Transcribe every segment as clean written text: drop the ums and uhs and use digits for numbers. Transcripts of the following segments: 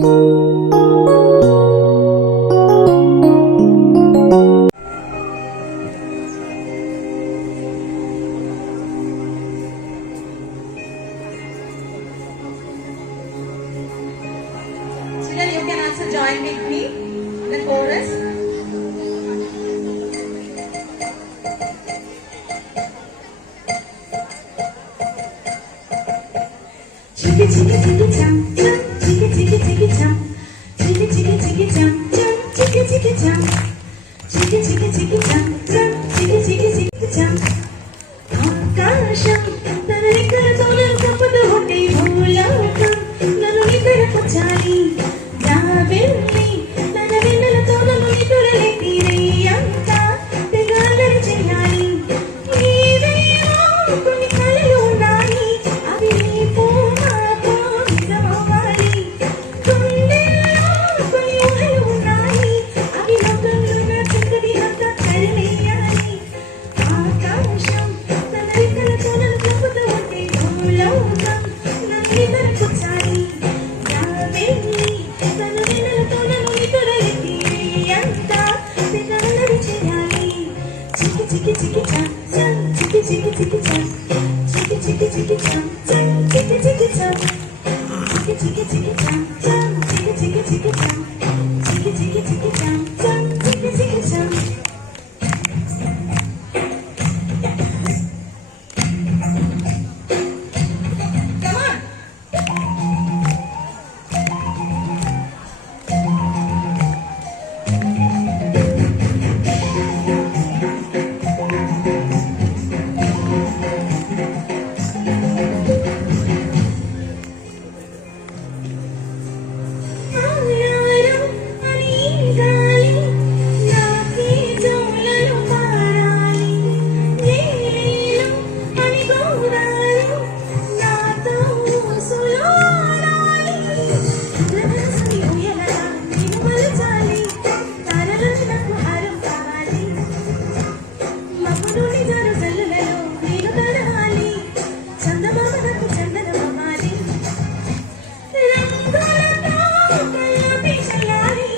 Children, you can also join with me in the chorus. Chicka chicka chicka chum chum, chicka chicka chicka chum, chicka chicka chicka chum chum, chicka chicka chum, chicka chicka chicka chum chum, chicka chicka chicka chum. ఆకాశం తన రెక్కలతో నన్ను కప్పుతూ ఉంటే భూలోకం నన్ను నిద్రపుచ్చాలి. నా వెళ్ళి తన వెన్నెలతో నన్ను నిద్రలేపి రేయంతా తెగ అల్లరి చేయాలి. నీవేమో కొన్ని కళలు ఉన్నాయి, అవి నీకు నాకు నిజమవ్వాలి. గుండెల్లో కొన్ని ఊహలు ఉన్నాయి, అవి లోకంలో చక్కటి అంతా కరిమేయాలి. ఆకాశం తన రెక్కలతో నన్ను కప్పుతూ ఉంటే భూలోకం నన్ను నిద్రపుచ్చాలి. నా వెళ్ళి తన వెన్నెలతో నన్ను నిద్రలేపి రేయంతా తెగ అల్లరి చేయాలి. చికి చికి చికి చం చం, చికి చికి చికి చం, చికి చికి చికి చం చం, చికి చికి చం, చికి చికి చికి చం చం, చికి చికి చికి చం, చికి చికి చికి చం చం, చికి చికి చం. Come on. ఆయారం అని గాలి నాకే జోలలు పాడాలి. ఏలేలు అని గోదాలు నాతో సులాడాలి. రహస్య ఉయ్యాలలా నిన్ను మలచాలి. తారలు నాకు హారం కావాలి. మబ్బులోని జారు జల్లులలో నేను తడవాలి. చందమామ నాకు చందనం అవ్వాలి. రంగులతో కళ్ళపై చల్లాలి.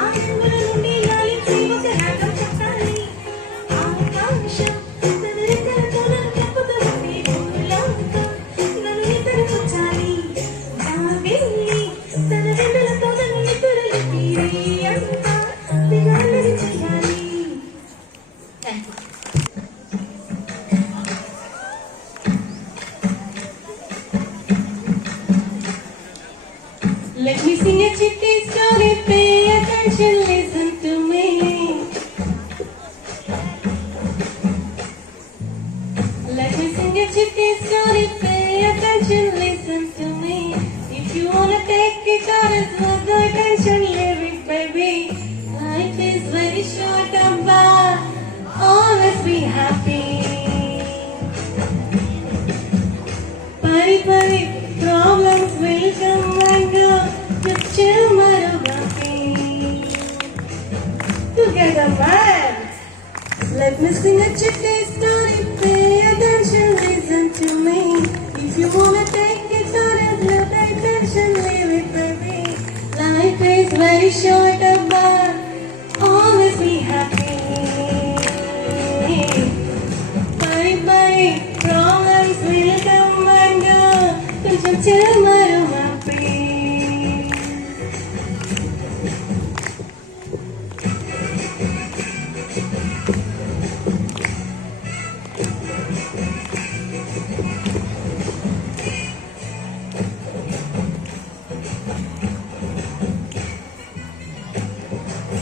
ఆ రంగుల నుండి లాలించి ఒక రాగం చెప్పాలి. ఆకాశం తన రెక్కలతో నన్ను కప్పుతూ ఉంటే భూలోకం నన్ను నిద్రపుచ్చాలి. నా వెళ్ళి తన వెన్నెలతో నన్ను నిద్రలేపి రేయంతా తెగ అల్లరి చేయాలి. Thank you. Let me sing a chitty story, pay attention, listen to me. Let me sing a chitty story, pay attention, listen to me. If you wanna take it or it's worth the attention, live it, baby. Life is very short and bad, always be happy. Pari pari problems will come and go, just chill Marugapi. Together, man. Let me sing a chitty story, pay attention, listen to me. If you wanna take it or else let attention, leave it, baby. Life is very short and bad, always be happy. Bye bye, problems will come and go, just chill Marugapi.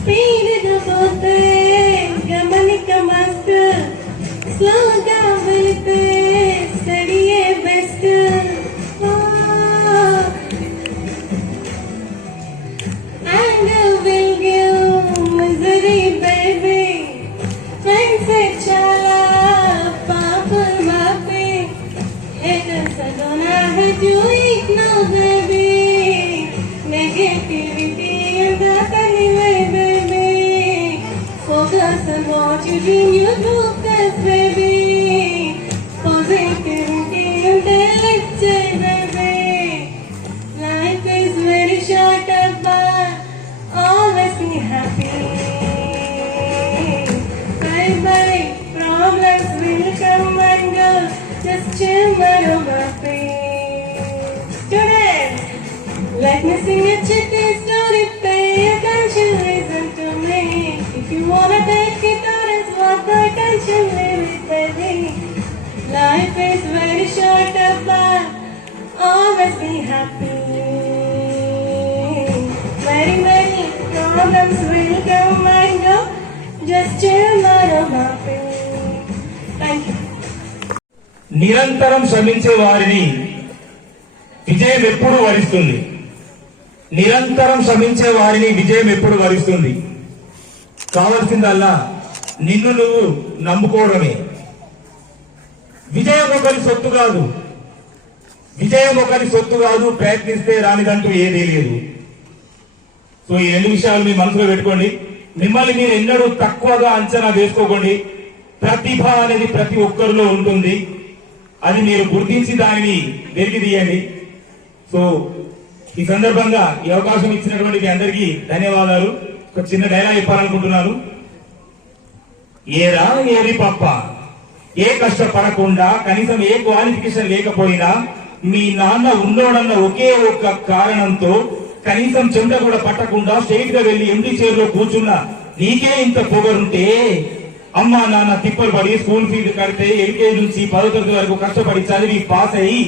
స్పీడ్గా పోతే గమనిక మస్త్, స్లోగా వెళితే స్టడీయే best. Anger will give misery, baby. Friends chala paapal maafi. Haters are gonna hurt you, ignore, baby. Negativity is not anyway, baby. Focus on what you dream, you do best, baby. Positivity and let's say, baby. Life is very short. me happy. Bye bye, problems will come and go. Just chill my over face. Students, let me sing a chicken story. Pay attention, listen to me. If you wanna take it out and swap the attention, leave it baby. Life is very short, but always be happy. Very many problems will come and go. Just chill out of my face. Thank you. నిరంతరం శ్రమించే వారిని విజయం ఎప్పుడు వరిస్తుంది. నిరంతరం శ్రమించే వారిని విజయం ఎప్పుడు వరిస్తుంది. కావాల్సిందల్లా నిన్ను నువ్వు నమ్ముకోవడమే. విజయం ఒకరి సొత్తు కాదు. విజయం ఒకరి సొత్తు కాదు. ప్రయత్నిస్తే రానిదంటూ ఏదీ లేదు. సో ఈ రెండు విషయాలు మీ మనసులో పెట్టుకోండి. మిమ్మల్ని మీరు ఎన్నడూ తక్కువగా అంచనా వేసుకోకండి. ప్రతిభ అనేది ప్రతి ఒక్కరిలో ఉంటుంది. అది మీరు గుర్తించి దానిని వెలికితీయండి. సో ఈ సందర్భంగా ఈ అవకాశం ఇచ్చినటువంటి మీ అందరికీ ధన్యవాదాలు. ఒక చిన్న డైలాగ్ చెప్పాలనుకుంటున్నాను. ఏరా ఏరి పప్ప, ఏ కష్టపడకుండా కనీసం ఏ క్వాలిఫికేషన్ లేకపోయినా మీ నాన్న ఉన్నోడన్న ఒకే ఒక్క కారణంతో కనీసం చెండ కూడా పట్టకుండా స్ట్రైట్ గా వెళ్లి ఎండి చైర్లో కూర్చున్నా నీకే ఇంత పొగరుంటే అమ్మా నాన్న తిప్పలు పడి స్కూల్ ఫీజు కడితే ఎల్కేజీ నుంచి 10వ తరగతి వరకు కష్టపడి చదివి పాస్ అయ్యి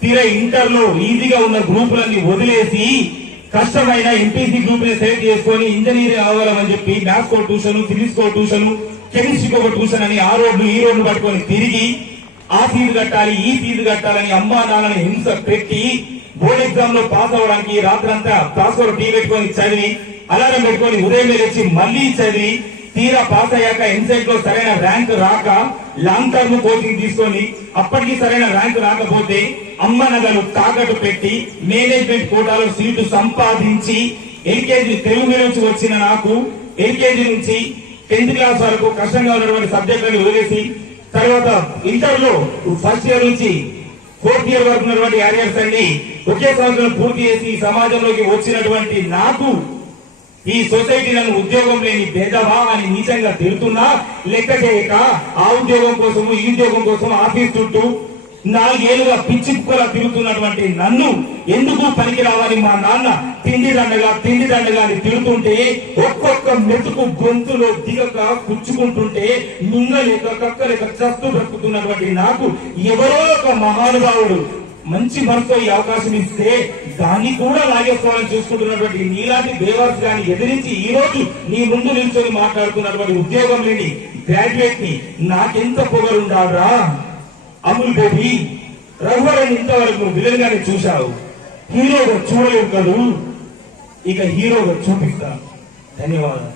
తీరా ఇంటర్ లో ఈజీగా ఉన్న గ్రూపులన్నీ వదిలేసి కష్టమైన ఎంపీసీ గ్రూప్ ని సెలెక్ట్ చేసుకుని ఇంజనీరింగ్ అవ్వాలని చెప్పి మ్యాథ్స్ కో ట్యూషన్, ఫిజిక్స్ కో ట్యూషన్, కెమిస్ట్రీకి ఒక ట్యూషన్ అని ఆ రోడ్లు ఈ రోడ్లు పట్టుకొని తిరిగి ఆ ఫీజు కట్టాలి ఈ ఫీజు కట్టాలని అమ్మా నాన్నని హింస పెట్టి బోర్డ్ ఎగ్జామ్ లో పాస్ అవ్వడానికి రాత్రంతా పాస్వర్డ్ టీ పెట్టుకొని చదివి అలారం పెట్టుకొని ఉదయం లేచి మళ్లీ చదివి తీరా పాస్ అయ్యాక ఎన్సెట్ లో సరైన ర్యాంక్ రాక లాంగ్ టర్మ్ కోచింగ్ తీసుకొని అప్పటికి సరైన ర్యాంక్ రాకపోతే అమ్మ నగలు తాకట్టు పెట్టి మేనేజ్మెంట్ కోటాలో సీటు సంపాదించి ఎల్కేజీ తెలుగు మీడియం నుంచి వచ్చిన నాకు ఎల్కేజీ నుంచి 10th క్లాస్ వరకు కష్టంగా ఉన్నటువంటి సబ్జెక్టులను వదిలేసి తర్వాత ఇంటర్ లో ఫస్ట్ ఇయర్ నుంచి 4th ఇయర్ వరకు ఉన్నటువంటి యారియర్స్ అన్ని ఒకే సంవత్సరం పూర్తి చేసి సమాజంలోకి వచ్చినటువంటి నాకు ఈ సొసైటీ నన్ను ఉద్యోగం లేని భేదవా అని నీచంగా తిరుగుతున్నా లెక్క చేయక ఆ ఉద్యోగం కోసము ఈ ఉద్యోగం కోసం ఆఫీస్ చుట్టూ 4 ఏళ్లుగా పిచ్చి కుక్కలా తిరుగుతున్నటువంటి నన్ను ఎందుకు పనికి రావాలి మా నాన్న తిండి దండగా అని తిరుగుతుంటే ఒక్కొక్క మెతుకు గొంతులో దిగక పుచ్చుకుంటుంటే మింగలేక కక్కలేక చస్తూ బ్రతుకుతున్నటువంటి నాకు ఎవరో ఒక మహానుభావుడు మంచి మనసుతో ఈ అవకాశం ఇస్తే దాన్ని కూడా లాగేసుకోవాలని చూసుకుంటున్నటువంటి నీలాంటి బేవర్స్ గాని ఎదిరించి ఈ రోజు నీ ముందు నిల్చొని మాట్లాడుతున్నటువంటి ఉద్యోగం లేని గ్రాడ్యుయేట్ ని నాకెంత పొగరుండారా. అమూల్ బేబీ, రఘువరన్ ఇంతవరకు నువ్వు విలన్ గానే చూశావు, హీరోగా చూడలేవు కదూ, ఇక హీరోగా చూపిస్తా. ధన్యవాదాలు.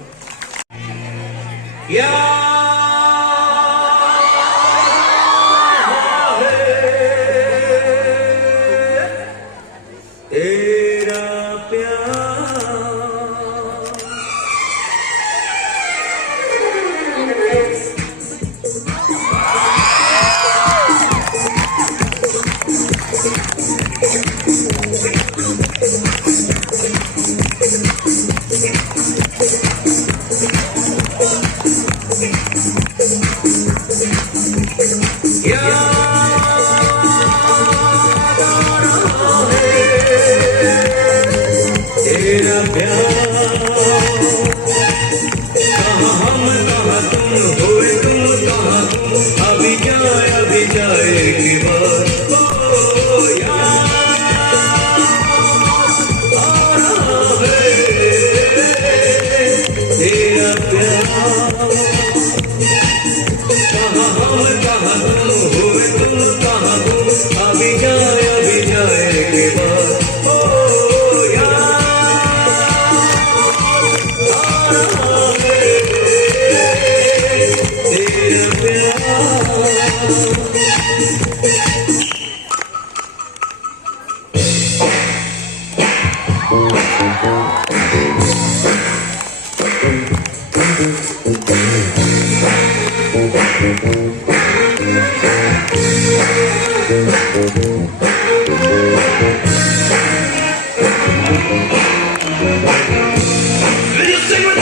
Will you sing with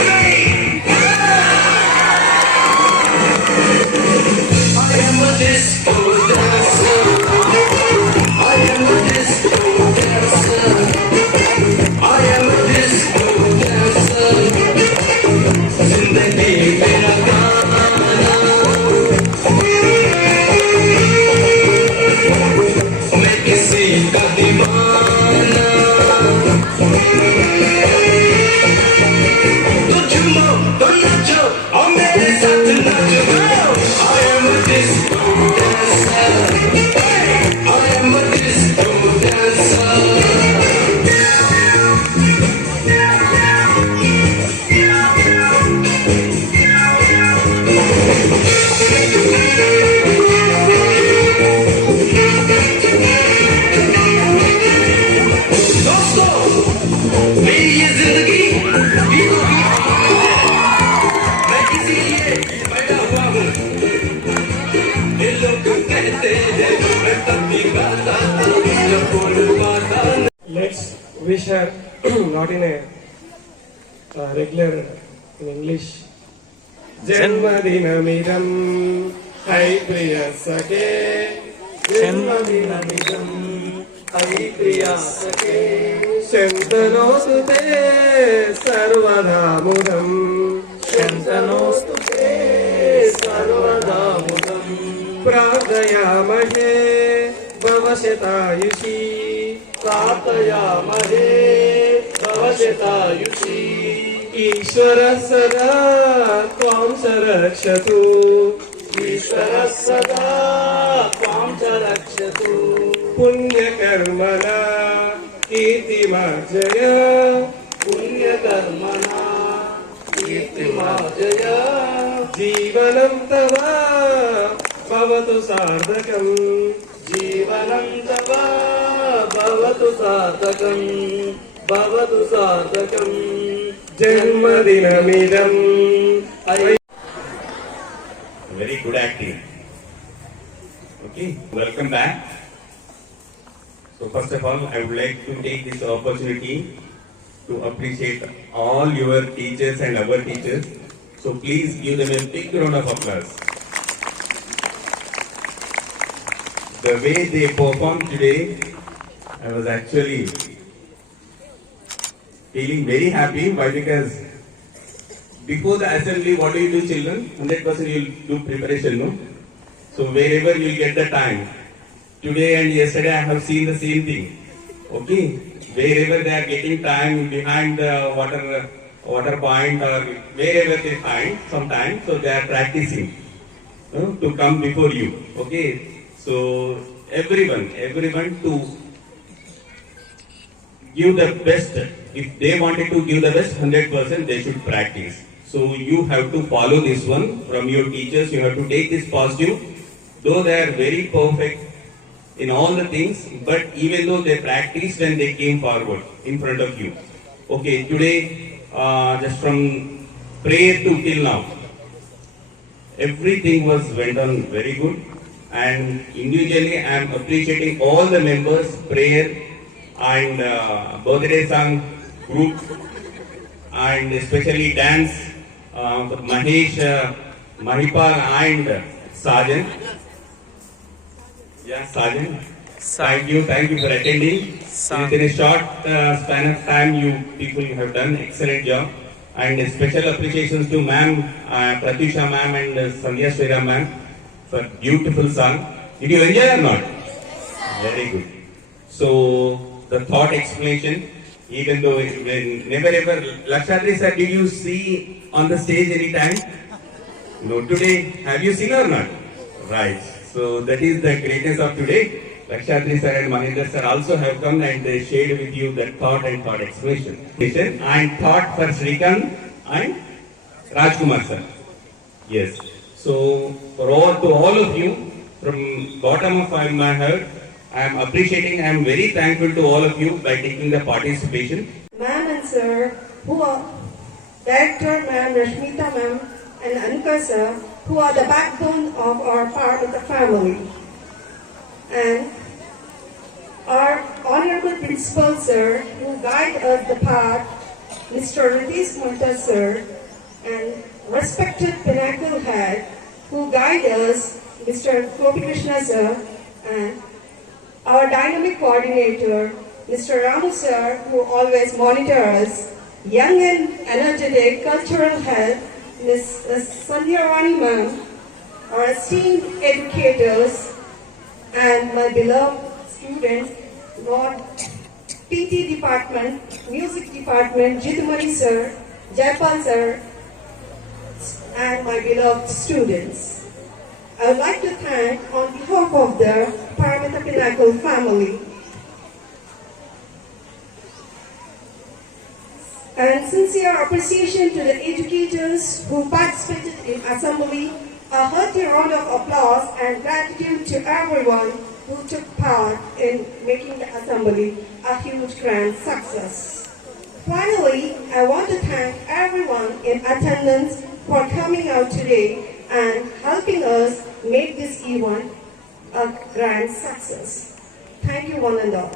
share, not in a regular in English. Janmadinamidam hai priya sake. Janmadinamidam hai priya sake. Shantanostu te sarvada mudam. Shantanostu te sarvada mudam. Pradayamahe भवशतायुषी प्रार्थयामहे भवशतायुषी ईश्वरः सदा त्वां च रक्षतु ईश्वरः सदा त्वां च रक्षतु पुण्यकर्मणा कीर्तिमार्जय पुण्यकर्मणा कीर्तिमार्जय जीवनं तव भवतु सार्थकम् जीवनं तव भवतु सार्थकम् भवतु सार्थकम् जन्मदिनमिदं Very good acting. Okay, welcome back. So first of all, I would like to take this opportunity to appreciate all your teachers and our teachers. So please give them a big round of applause. The way they performed today, I was actually feeling very happy. Why? Because before the assembly, what do you do, children? 100% you'll do preparation, no? So wherever you'll get the time. Today and yesterday, I have seen the same thing. Okay? Wherever they are getting time behind the water point or wherever they find some time, so they are practicing to come before you. Okay? So everyone to give the best. If they wanted to give the best, 100% they should practice. So you have to follow this one from your teachers. You have to take this positive. Though they are very perfect in all the things, but even though they practiced and they came forward in front of you. Okay, today just from prayer to till now, everything went on very good. And individually, I am appreciating all the members, prayer and birthday song group, and especially dance, Mahesh, Mahipal and Sajan. Yeah, Sajan. Thank you for attending. Within a short span of time, you people have done excellent job. And special appreciations to ma'am, Pratyusha ma'am and Sandhya Shriram ma'am, for beautiful song. Did you enjoy or not? Very good. So the thought explanation, even though never ever, Lakshadri sir, did you see on the stage any time? No, today, have you seen or not? Right. So that is the greatness of today. Lakshadri sir and Mahendra sir also have come and they shared with you that thought and thought explanation. And thought for Srikant and Rajkumar sir. Yes. So to all of you, from bottom of my heart, I am appreciating, I am very thankful to all of you by taking the participation. Ma'am and sir, who are Director Ma'am, Rashmita Ma'am and Anuka sir, who are the backbone of our part of the family. And our Honorable Principal sir, who guide us the path, Mr. Ritesh Murtha sir, and respected Pinnacle Head, who guide us, Mr. Gopi Krishna sir, and our dynamic coordinator, Mr. Ramu sir, who always monitor us, young and energetic cultural head, Ms. Sandhya Rani ma'am, our esteemed educators, and my beloved students, Lord PT department, music department, Jidumani sir, Jaipal sir, and my beloved students. I would like to thank on behalf of the Paramita Pinnacle family and sincere appreciation to the educators who participated in assembly, a hearty round of applause and gratitude to everyone who took part in making the assembly a huge grand success. Finally, I want to thank everyone in attendance for coming out today and helping us make this event a grand success. Thank you one and all.